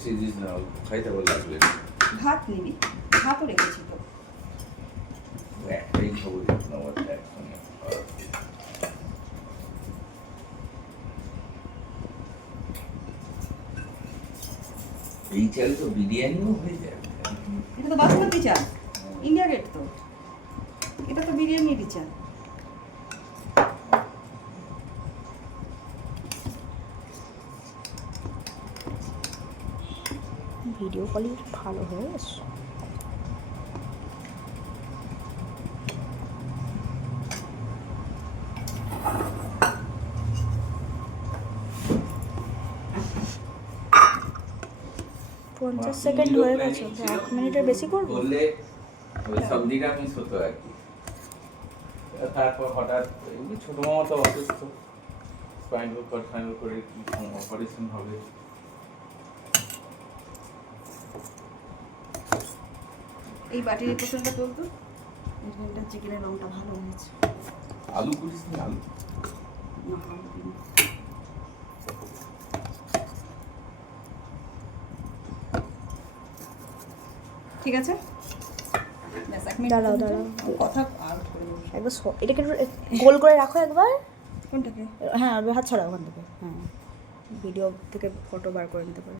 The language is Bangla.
বেশি জিনিস না খাইতে বলে আসবে ভাত নিবি, ভাতও রেখেছি তো। একটাই খাবো যখন আমার একসঙ্গে এই চাল তো বিরিয়ানিও হয়ে যায়। এটা তো বাসমতি চাল, ইন্ডিয়া গেট তো, এটা তো বিরিয়ানিরই চাল। ভিডিও কলই ভালো হয়ে গেছে। পঞ্চাশ সেকেন্ড হয়ে গেছে, 1 মিনিটের বেশি করবো। বললে ওই সব নিরামিষ হতো আর কি। তারপর হঠাৎ এমনি ছোট মামা তো অসুস্থ, স্পাইনাল করে কি অপারেশন হবে। এই বাটির এই পোশনটা তুলতো, এটা চিকেনের রংটা ভালো হয়েছে। আলু করিস নি? আলু না, আলু দিইনি। ঠিক আছে, ব্যাস 1 মিনিট। দাঁড়াও কথা আর করে দেবো। একবার এটাকে একটু গোল করে রাখো একবার। কোনটাকে? হ্যাঁ হাত ছড়াও ওখান থেকে। হ্যাঁ, ভিডিও থেকে ফটো বার করে নিতে পারো।